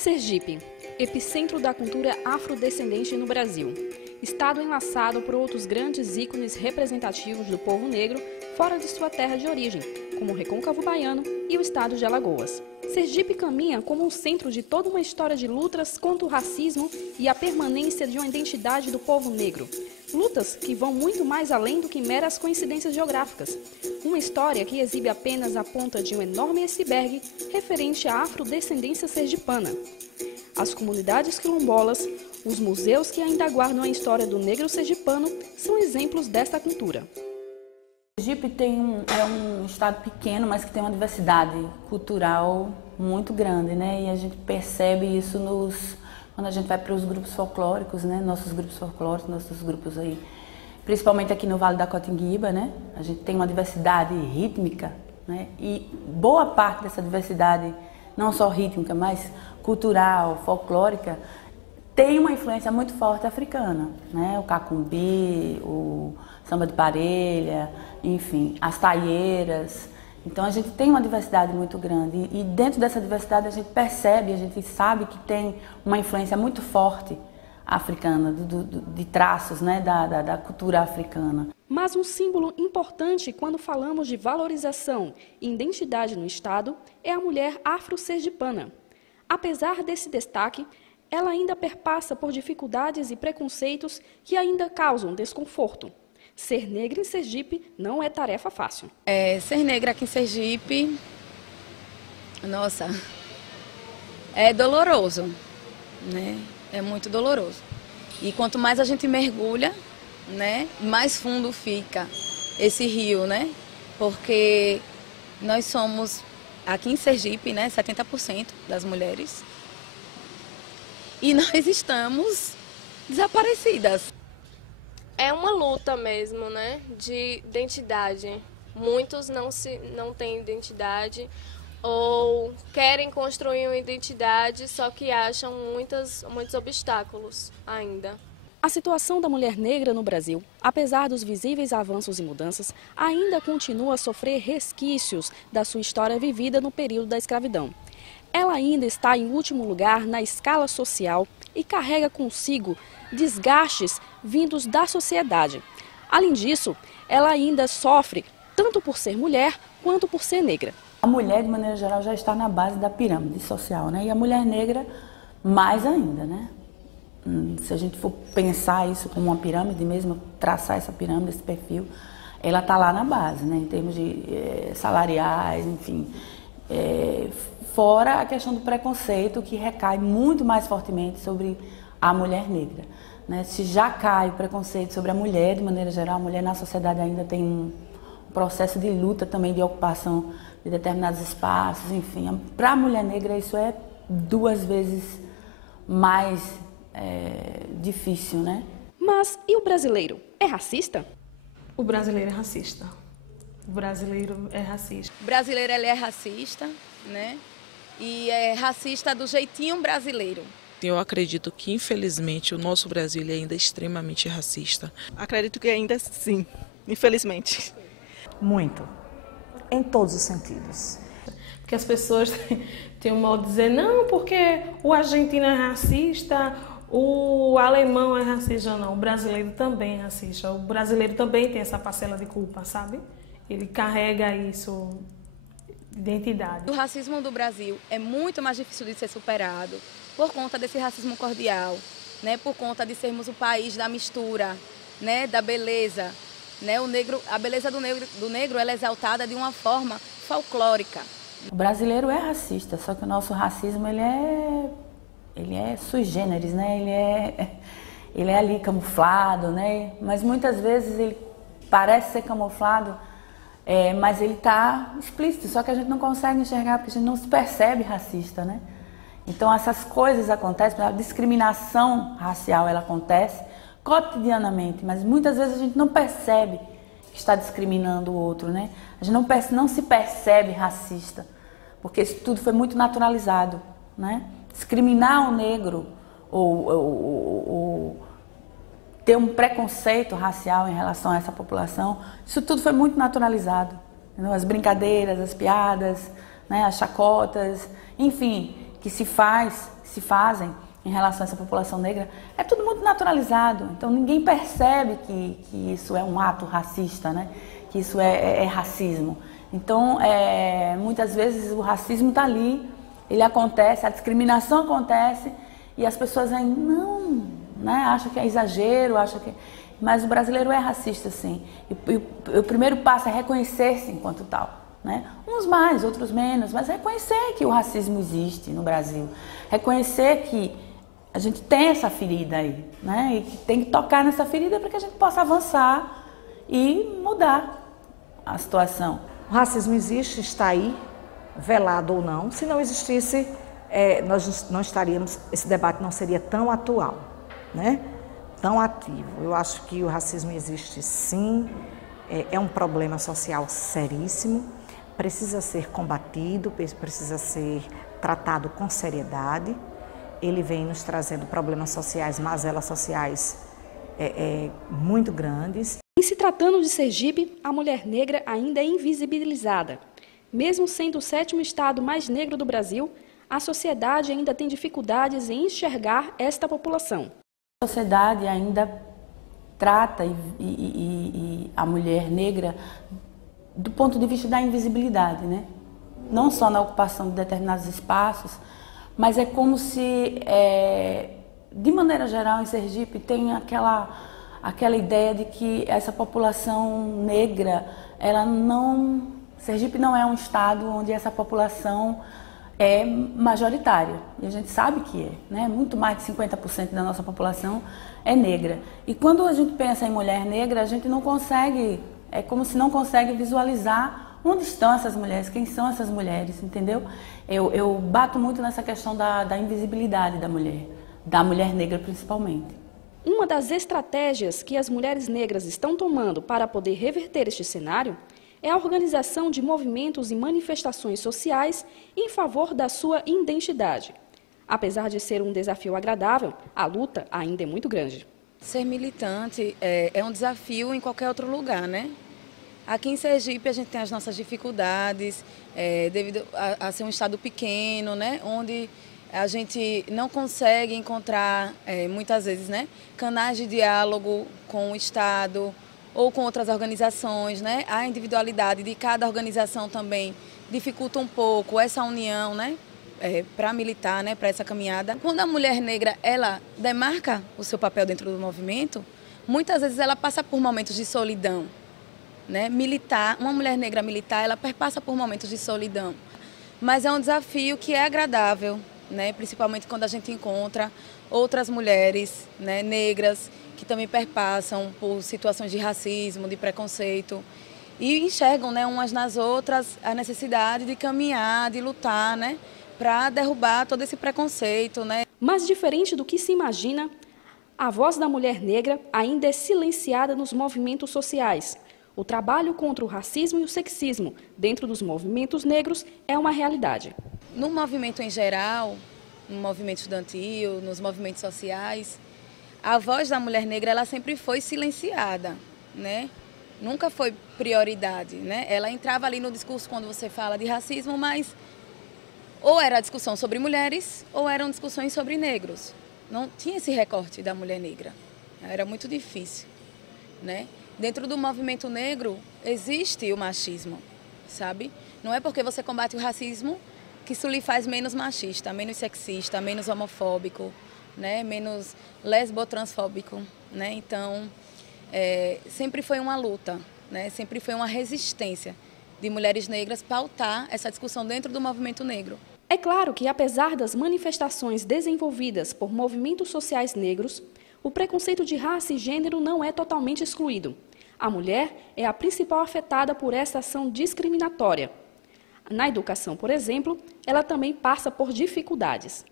Sergipe, epicentro da cultura afrodescendente no Brasil. Estado enlaçado por outros grandes ícones representativos do povo negro fora de sua terra de origem, como o Recôncavo Baiano e o estado de Alagoas. Sergipe caminha como um centro de toda uma história de lutas contra o racismo e a permanência de uma identidade do povo negro. Lutas que vão muito mais além do que meras coincidências geográficas. Uma história que exibe apenas a ponta de um enorme iceberg referente à afrodescendência sergipana. As comunidades quilombolas, os museus que ainda guardam a história do negro sergipano são exemplos desta cultura. Sergipe é um estado pequeno, mas que tem uma diversidade cultural muito grande, né? E a gente percebe isso quando a gente vai para os grupos folclóricos, né? Nossos grupos aí, principalmente aqui no Vale da Cotinguiba, né? A gente tem uma diversidade rítmica, né? E boa parte dessa diversidade, não só rítmica, mas cultural, folclórica, tem uma influência muito forte africana, né? O cacumbi, o samba de parelha, enfim, as taieiras. Então a gente tem uma diversidade muito grande e dentro dessa diversidade a gente percebe, a gente sabe que tem uma influência muito forte africana, de traços, né, da cultura africana. Mas um símbolo importante quando falamos de valorização e identidade no Estado é a mulher afro-sergipana. Apesar desse destaque, ela ainda perpassa por dificuldades e preconceitos que ainda causam desconforto. Ser negra em Sergipe não é tarefa fácil. Ser negra aqui em Sergipe, nossa, é doloroso, né? É muito doloroso. E quanto mais a gente mergulha, né, mais fundo fica esse rio, né? Porque nós somos, aqui em Sergipe, né, 70% das mulheres. E nós estamos desaparecidas. É uma luta mesmo, né, de identidade. Muitos não têm identidade ou querem construir uma identidade, só que acham muitos obstáculos ainda. A situação da mulher negra no Brasil, apesar dos visíveis avanços e mudanças, ainda continua a sofrer resquícios da sua história vivida no período da escravidão. Ela ainda está em último lugar na escala social e carrega consigo desgastes vindos da sociedade. Além disso, ela ainda sofre tanto por ser mulher quanto por ser negra. A mulher, de maneira geral, já está na base da pirâmide social, né? E a mulher negra mais ainda, né? Se a gente for pensar isso como uma pirâmide mesmo, traçar essa pirâmide, esse perfil, ela está lá na base, né? Em termos de salariais, enfim. Fora a questão do preconceito, que recai muito mais fortemente sobre a mulher negra, né? Se já cai o preconceito sobre a mulher, de maneira geral, a mulher na sociedade ainda tem um processo de luta também, de ocupação de determinados espaços, enfim. Para a mulher negra isso é 2 vezes mais difícil, né? Mas e o brasileiro? É racista? O brasileiro é racista. O brasileiro é racista. O brasileiro, ele é racista, né? E é racista do jeitinho brasileiro. Eu acredito que, infelizmente, o nosso Brasil ainda é extremamente racista. Acredito que ainda sim, infelizmente. Muito, em todos os sentidos. Porque as pessoas têm um modo de dizer, não, porque o argentino é racista, o alemão é racista. Não, o brasileiro também é racista. O brasileiro também tem essa parcela de culpa, sabe? Ele carrega isso, identidade. O racismo do Brasil é muito mais difícil de ser superado por conta desse racismo cordial, né? Por conta de sermos o país da mistura, né? Da beleza, né? A beleza do negro ela é exaltada de uma forma folclórica. O brasileiro é racista, só que o nosso racismo ele é sui generis, né? Ele é ali camuflado, né? Mas muitas vezes ele parece ser camuflado, mas ele está explícito, só que a gente não consegue enxergar porque a gente não se percebe racista, né? Então essas coisas acontecem, a discriminação racial ela acontece cotidianamente, mas muitas vezes a gente não percebe que está discriminando o outro, né? A gente não se percebe racista, porque isso tudo foi muito naturalizado, né? Discriminar o negro ou ter um preconceito racial em relação a essa população, isso tudo foi muito naturalizado. Entendeu? As brincadeiras, as piadas, né? As chacotas, enfim. que se fazem em relação a essa população negra, é tudo muito naturalizado. Então ninguém percebe que isso é um ato racista, né? Que isso é racismo. Então, muitas vezes o racismo está ali, ele acontece, a discriminação acontece e as pessoas ainda não, né? Acham que é exagero, mas o brasileiro é racista, sim. E o primeiro passo é reconhecer-se enquanto tal. Né? Uns mais, outros menos, mas reconhecer que o racismo existe no Brasil, reconhecer que a gente tem essa ferida aí, né? E que tem que tocar nessa ferida para que a gente possa avançar e mudar a situação. O racismo existe, está aí, velado ou não. Se não existisse, nós não estaríamos, esse debate não seria tão atual, né? Tão ativo. Eu acho que o racismo existe sim, é um problema social seríssimo, precisa ser combatido, precisa ser tratado com seriedade. Ele vem nos trazendo problemas sociais, mazelas sociais muito grandes. Em se tratando de Sergipe, a mulher negra ainda é invisibilizada. Mesmo sendo o 7º estado mais negro do Brasil, a sociedade ainda tem dificuldades em enxergar esta população. A sociedade ainda trata a mulher negra do ponto de vista da invisibilidade, né? Não só na ocupação de determinados espaços, mas é como se, de maneira geral, em Sergipe, tem aquela ideia de que essa população negra, Sergipe não é um estado onde essa população é majoritária, e a gente sabe que né? Muito mais de 50% da nossa população é negra. E quando a gente pensa em mulher negra, a gente não consegue, é como se não consegue visualizar onde estão essas mulheres, quem são essas mulheres, entendeu? Eu bato muito nessa questão da invisibilidade da mulher negra principalmente. Uma das estratégias que as mulheres negras estão tomando para poder reverter este cenário é a organização de movimentos e manifestações sociais em favor da sua identidade. Apesar de ser um desafio agradável, a luta ainda é muito grande. Ser militante é um desafio em qualquer outro lugar, né? Aqui em Sergipe a gente tem as nossas dificuldades, devido a ser um estado pequeno, né? Onde a gente não consegue encontrar, muitas vezes, né? Canais de diálogo com o Estado ou com outras organizações, né? A individualidade de cada organização também dificulta um pouco essa união, né? Para militar, né? Para essa caminhada. Quando a mulher negra ela demarca o seu papel dentro do movimento, muitas vezes ela passa por momentos de solidão. Né? Militar, uma mulher negra militar, ela perpassa por momentos de solidão. Mas é um desafio que é agradável, né? Principalmente quando a gente encontra outras mulheres, né? Negras que também perpassam por situações de racismo, de preconceito e enxergam, né? Umas nas outras a necessidade de caminhar, de lutar, né? Para derrubar todo esse preconceito, né? Mas diferente do que se imagina, a voz da mulher negra ainda é silenciada nos movimentos sociais. O trabalho contra o racismo e o sexismo dentro dos movimentos negros é uma realidade. No movimento em geral, no movimento estudantil, nos movimentos sociais, a voz da mulher negra ela sempre foi silenciada, né? Nunca foi prioridade, né? Ela entrava ali no discurso quando você fala de racismo, mas ou era a discussão sobre mulheres ou eram discussões sobre negros. Não tinha esse recorte da mulher negra. Era muito difícil, né? Dentro do movimento negro existe o machismo, sabe? Não é porque você combate o racismo que isso lhe faz menos machista, menos sexista, menos homofóbico, né? Menos lesbotransfóbico, né? Então, sempre foi uma luta, né? Sempre foi uma resistência de mulheres negras pautar essa discussão dentro do movimento negro. É claro que, apesar das manifestações desenvolvidas por movimentos sociais negros, o preconceito de raça e gênero não é totalmente excluído. A mulher é a principal afetada por essa ação discriminatória. Na educação, por exemplo, ela também passa por dificuldades.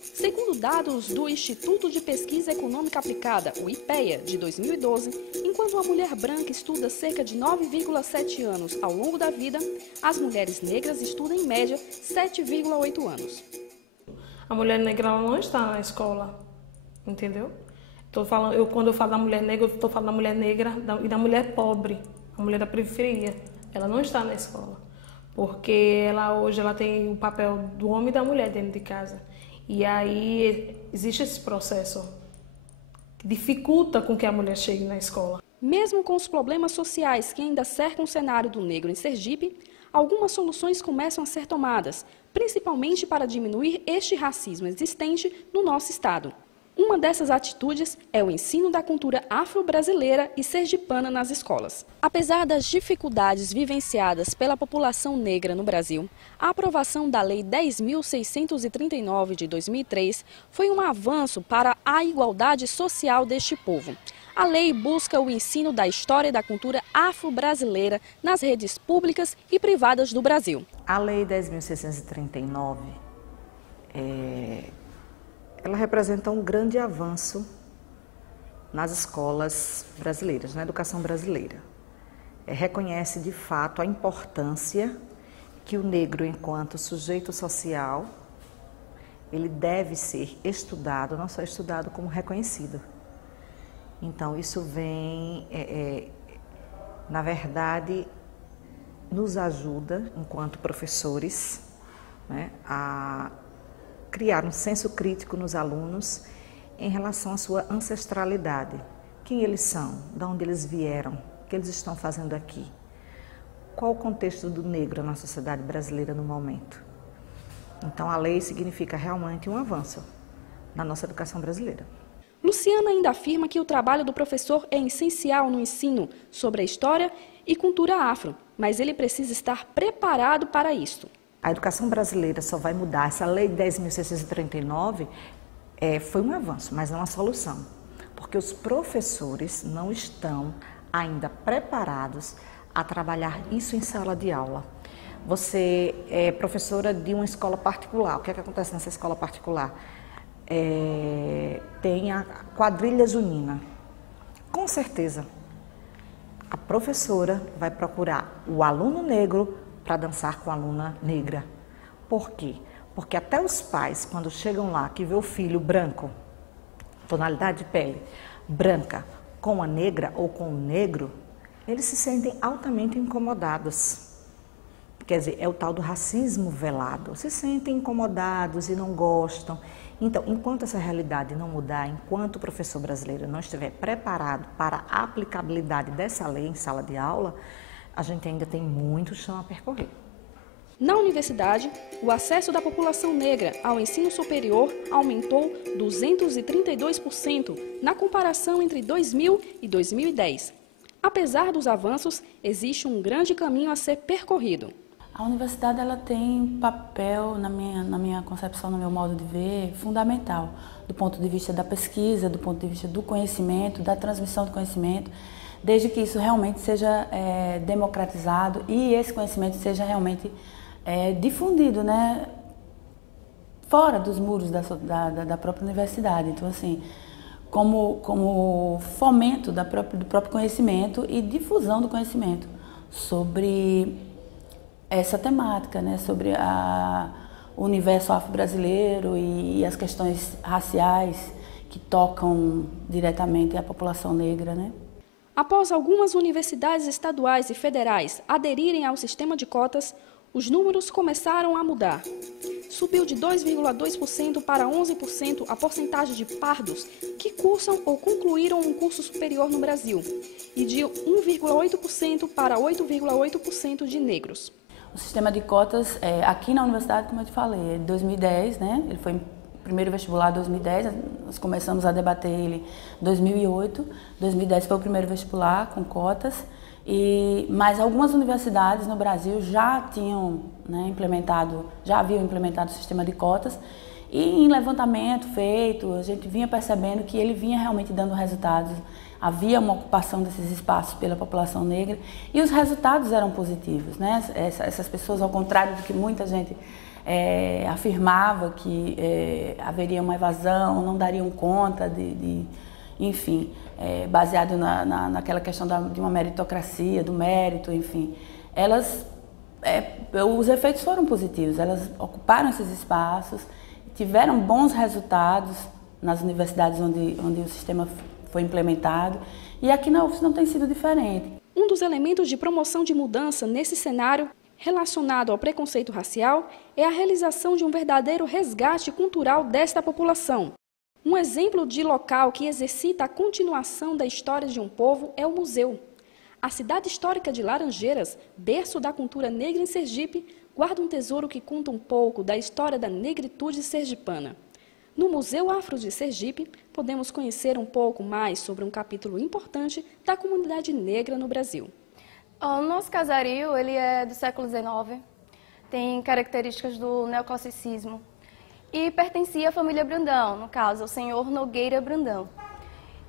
Segundo dados do Instituto de Pesquisa Econômica Aplicada, o IPEA, de 2012, enquanto uma mulher branca estuda cerca de 9,7 anos ao longo da vida, as mulheres negras estudam em média 7,8 anos. A mulher negra ela não está na escola, entendeu? Quando eu falo da mulher negra, eu estou falando da mulher negra e da mulher pobre, a mulher da periferia. Ela não está na escola. porque hoje ela tem o papel do homem e da mulher dentro de casa. E aí existe esse processo que dificulta com que a mulher chegue na escola. Mesmo com os problemas sociais que ainda cercam o cenário do negro em Sergipe, algumas soluções começam a ser tomadas, principalmente para diminuir este racismo existente no nosso estado. Uma dessas atitudes é o ensino da cultura afro-brasileira e sergipana nas escolas. Apesar das dificuldades vivenciadas pela população negra no Brasil, a aprovação da Lei 10.639 de 2003 foi um avanço para a igualdade social deste povo. A lei busca o ensino da história e da cultura afro-brasileira nas redes públicas e privadas do Brasil. A Lei 10.639 ela representa um grande avanço nas escolas brasileiras, na educação brasileira. Reconhece de fato a importância que o negro, enquanto sujeito social, ele deve ser estudado, não só estudado, como reconhecido. Então, isso vem, na verdade, nos ajuda, enquanto professores, né, a criar um senso crítico nos alunos em relação à sua ancestralidade. Quem eles são, de onde eles vieram, o que eles estão fazendo aqui. Qual o contexto do negro na sociedade brasileira no momento. Então, a lei significa realmente um avanço na nossa educação brasileira. Luciana ainda afirma que o trabalho do professor é essencial no ensino sobre a história e cultura afro, mas ele precisa estar preparado para isto. A educação brasileira só vai mudar. Essa Lei 10.639 foi um avanço, mas não a solução, porque os professores não estão ainda preparados a trabalhar isso em sala de aula. Você é professora de uma escola particular. O que é que acontece nessa escola particular? Tem a quadrilha junina. Com certeza, a professora vai procurar o aluno negro para dançar com a aluna negra. Por quê? Porque até os pais, quando chegam lá, que vê o filho branco, tonalidade de pele branca, com a negra ou com o negro, eles se sentem altamente incomodados. Quer dizer, é o tal do racismo velado. Se sentem incomodados e não gostam. Então, enquanto essa realidade não mudar, enquanto o professor brasileiro não estiver preparado para a aplicabilidade dessa lei em sala de aula, a gente ainda tem muito chão a percorrer. Na universidade, o acesso da população negra ao ensino superior aumentou 232% na comparação entre 2000 e 2010. Apesar dos avanços, existe um grande caminho a ser percorrido. A universidade ela tem um papel, na minha concepção, no meu modo de ver, fundamental, do ponto de vista da pesquisa, do ponto de vista do conhecimento, da transmissão do conhecimento, desde que isso realmente seja democratizado e esse conhecimento seja realmente difundido, né, fora dos muros da própria universidade. Então, assim, como fomento do próprio conhecimento e difusão do conhecimento sobre essa temática, né, sobre o universo afro-brasileiro e as questões raciais que tocam diretamente a população negra, né? Após algumas universidades estaduais e federais aderirem ao sistema de cotas, os números começaram a mudar. Subiu de 2,2% para 11% a porcentagem de pardos que cursam ou concluíram um curso superior no Brasil e de 1,8% para 8,8% de negros. O sistema de cotas, aqui na universidade, como eu te falei, é de 2010, né? Ele foi primeiro vestibular em 2010, nós começamos a debater ele em 2008. 2010 foi o primeiro vestibular com cotas, mas algumas universidades no Brasil já tinham, né, já haviam implementado o sistema de cotas, e em levantamento feito, a gente vinha percebendo que ele vinha realmente dando resultados. Havia uma ocupação desses espaços pela população negra e os resultados eram positivos, né? Essas pessoas, ao contrário do que muita gente afirmava, que haveria uma evasão, não dariam conta enfim, baseado naquela questão de uma meritocracia, do mérito, enfim. Os efeitos foram positivos, elas ocuparam esses espaços, tiveram bons resultados nas universidades onde o sistema foi implementado, e aqui na UFS não tem sido diferente. Um dos elementos de promoção de mudança nesse cenário relacionado ao preconceito racial é a realização de um verdadeiro resgate cultural desta população. Um exemplo de local que exercita a continuação da história de um povo é o museu. A cidade histórica de Laranjeiras, berço da cultura negra em Sergipe, guarda um tesouro que conta um pouco da história da negritude sergipana. No Museu Afro de Sergipe, podemos conhecer um pouco mais sobre um capítulo importante da comunidade negra no Brasil. O nosso casario ele é do século XIX, tem características do neoclassicismo e pertencia à família Brandão, no caso, o senhor Nogueira Brandão.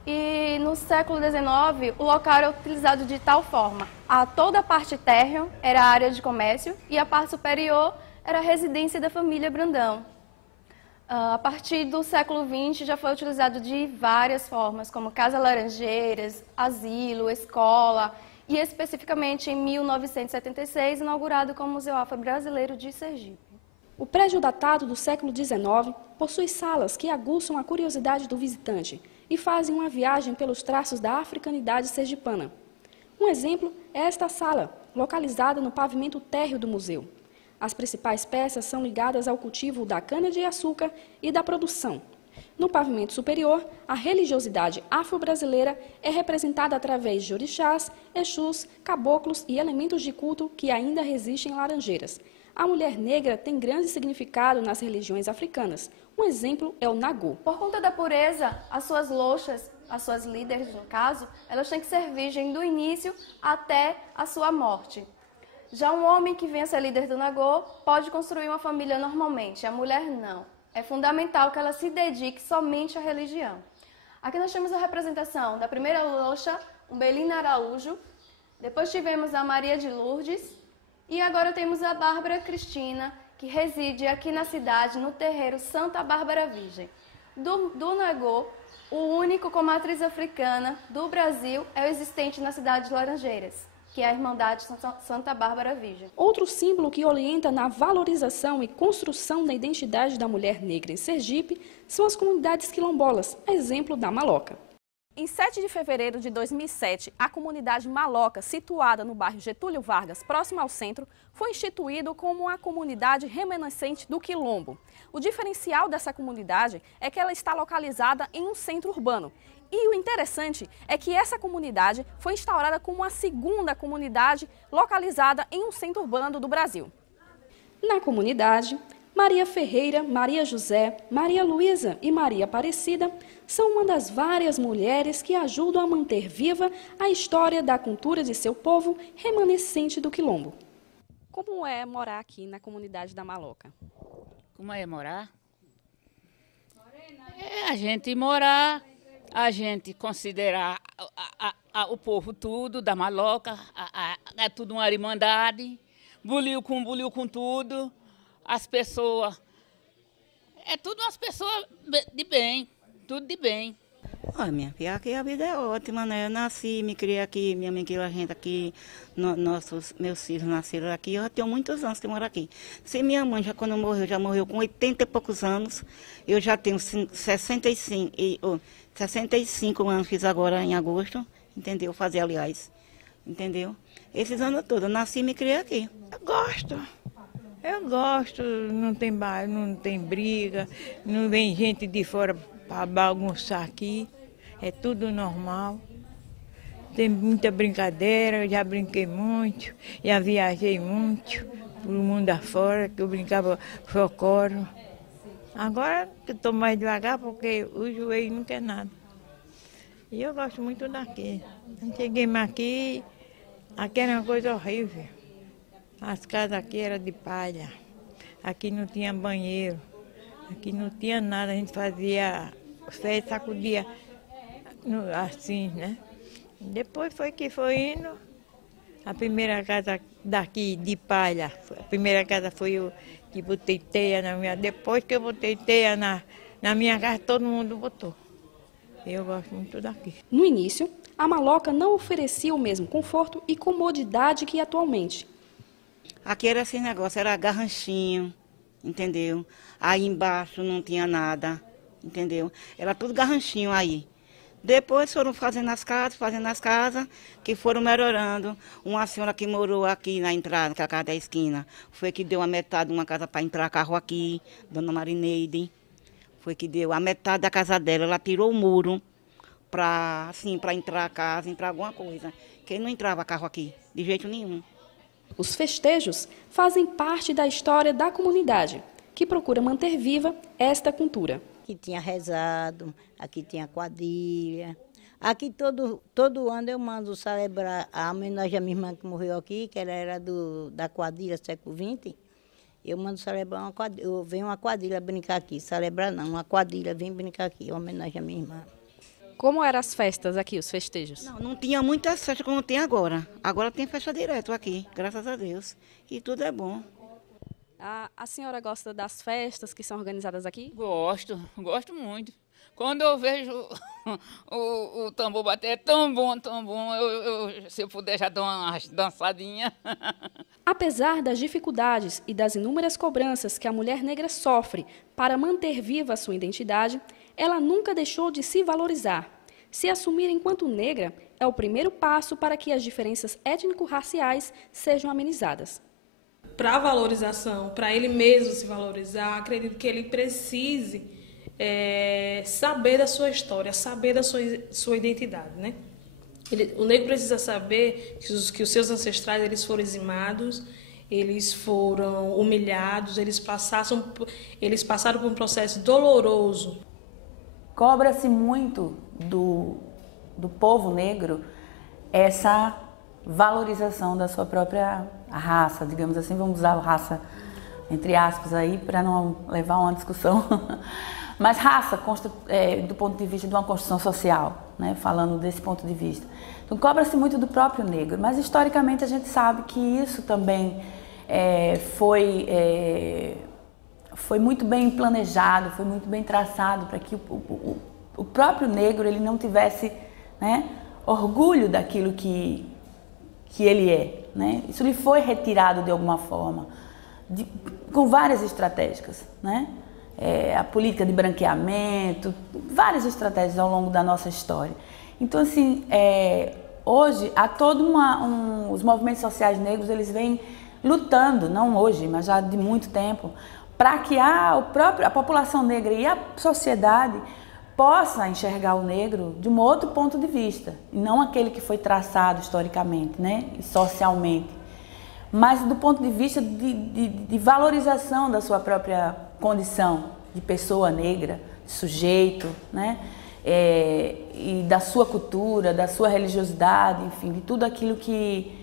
E no século XIX, o local era utilizado de tal forma: toda a parte térrea era área de comércio e a parte superior era a residência da família Brandão. A partir do século XX já foi utilizado de várias formas, como Casa Laranjeiras, asilo, escola e especificamente em 1976 inaugurado como Museu Afro Brasileiro de Sergipe. O prédio datado do século XIX possui salas que aguçam a curiosidade do visitante e fazem uma viagem pelos traços da africanidade sergipana. Um exemplo é esta sala, localizada no pavimento térreo do museu. As principais peças são ligadas ao cultivo da cana-de-açúcar e da produção. No pavimento superior, a religiosidade afro-brasileira é representada através de orixás, exus, caboclos e elementos de culto que ainda resistem em Laranjeiras. A mulher negra tem grande significado nas religiões africanas. Um exemplo é o Nagô. Por conta da pureza, as suas loxas, as suas líderes no caso, elas têm que ser virgem do início até a sua morte. Já um homem que vem a ser líder do Nagô pode construir uma família normalmente, a mulher não. É fundamental que ela se dedique somente à religião. Aqui nós temos a representação da primeira loxa, Umbelina Araújo, depois tivemos a Maria de Lourdes e agora temos a Bárbara Cristina, que reside aqui na cidade, no terreiro Santa Bárbara Virgem. Do Nagô, o único com matriz africana do Brasil é o existente na cidade de Laranjeiras, que é a Irmandade Santa Bárbara Virgem. Outro símbolo que orienta na valorização e construção da identidade da mulher negra em Sergipe são as comunidades quilombolas, exemplo da Maloca. Em 7 de fevereiro de 2007, a comunidade Maloca, situada no bairro Getúlio Vargas, próximo ao centro, foi instituído como a comunidade remanescente do Quilombo. O diferencial dessa comunidade é que ela está localizada em um centro urbano. E o interessante é que essa comunidade foi instaurada como a segunda comunidade localizada em um centro urbano do Brasil. Na comunidade, Maria Ferreira, Maria José, Maria Luísa e Maria Aparecida são uma das várias mulheres que ajudam a manter viva a história da cultura de seu povo remanescente do Quilombo. Como é morar aqui na comunidade da Maloca? Como é morar? É a gente morar, a gente considerar o povo tudo, da Maloca, é tudo uma irmandade, buliu com tudo, as pessoas, é tudo umas pessoas de bem, tudo de bem. Olha, minha filha, aqui a vida é ótima, né? Eu nasci, me criei aqui, minha mãe criou a gente aqui, meus filhos nasceram aqui, eu já tenho muitos anos que moro aqui. Se minha mãe, já quando morreu, já morreu com 80 e poucos anos, eu já tenho 65 anos, fiz agora em agosto, entendeu? Fazer, aliás, entendeu? Esses anos todos, eu nasci e me criei aqui. Eu gosto, não tem bairro, não tem briga, não vem gente de fora para bagunçar aqui, é tudo normal. Tem muita brincadeira, eu já brinquei muito, já viajei muito para o mundo afora, que eu brincava folclore. Agora que estou mais devagar porque o joelho não quer nada. E eu gosto muito daqui. Cheguei aqui era uma coisa horrível. As casas aqui eram de palha, aqui não tinha banheiro, aqui não tinha nada, a gente fazia festa, sacudia assim, né? Depois foi que foi indo, a primeira casa daqui de palha, a primeira casa foi eu que botei teia na minha, depois que eu botei teia na minha casa, todo mundo botou. Eu gosto muito daqui. No início, a Maloca não oferecia o mesmo conforto e comodidade que atualmente. Aqui era esse negócio, era garranchinho, entendeu? Aí embaixo não tinha nada, entendeu? Era tudo garranchinho aí. Depois foram fazendo as casas, que foram melhorando. Uma senhora que morou aqui na entrada, que é a casa da esquina, foi que deu a metade de uma casa para entrar carro aqui, dona Marineide. Foi que deu a metade da casa dela, ela tirou o muro para assim, para entrar a casa, entrar alguma coisa. Que não entrava carro aqui, de jeito nenhum. Os festejos fazem parte da história da comunidade, que procura manter viva esta cultura. Aqui tinha rezado, aqui tinha quadrilha. Aqui todo ano eu mando celebrar a homenagem à minha irmã que morreu aqui, que ela era da quadrilha século XX. Eu mando celebrar uma quadrilha, vem uma quadrilha brincar aqui, celebrar não, uma quadrilha vem brincar aqui, homenagem à minha irmã. Como eram as festas aqui, os festejos? Não tinha muitas festas como tem agora. Agora tem festa direto aqui, graças a Deus. E tudo é bom. A senhora gosta das festas que são organizadas aqui? Gosto muito. Quando eu vejo o tambor bater, é tão bom, se eu puder já dar uma dançadinha. Apesar das dificuldades e das inúmeras cobranças que a mulher negra sofre para manter viva a sua identidade, ela nunca deixou de se valorizar. Se assumir enquanto negra é o primeiro passo para que as diferenças étnico-raciais sejam amenizadas. Para a valorização, para ele mesmo se valorizar, acredito que ele precise saber da sua história, saber da sua identidade, né? O negro precisa saber que os seus ancestrais eles foram dizimados, eles foram humilhados, eles passaram por um processo doloroso. Cobra-se muito do povo negro essa valorização da sua própria raça, digamos assim, vamos usar a raça entre aspas aí para não levar uma discussão, mas raça do ponto de vista de uma construção social, né, falando desse ponto de vista. Então cobra-se muito do próprio negro, mas historicamente a gente sabe que isso também foi muito bem planejado, foi muito bem traçado para que o próprio negro ele não tivesse, né, orgulho daquilo que ele é, né? Isso lhe foi retirado de alguma forma, com várias estratégias, né? A política de branqueamento, várias estratégias ao longo da nossa história. Então, assim, hoje há os movimentos sociais negros eles vêm lutando, não hoje, mas já de muito tempo, para que a população negra e a sociedade possa enxergar o negro de um outro ponto de vista, e não aquele que foi traçado historicamente, né, e socialmente, mas do ponto de vista de valorização da sua própria condição de pessoa negra, de sujeito, né, e da sua cultura, da sua religiosidade, enfim, de tudo aquilo que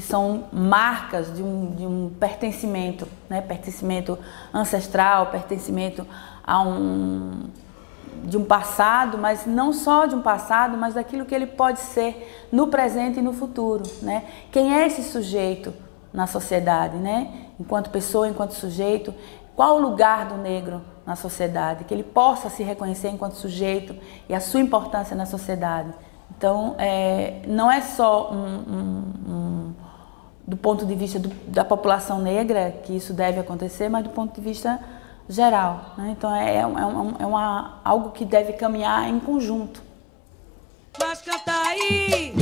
são marcas de um pertencimento, né, pertencimento ancestral, pertencimento de um passado, mas não só de um passado, mas daquilo que ele pode ser no presente e no futuro, né? Quem é esse sujeito na sociedade, né? Enquanto pessoa, enquanto sujeito, qual o lugar do negro na sociedade, que ele possa se reconhecer enquanto sujeito e a sua importância na sociedade. Então, não é só do ponto de vista da população negra que isso deve acontecer, mas do ponto de vista geral, né? Então algo que deve caminhar em conjunto. Mas canta aí!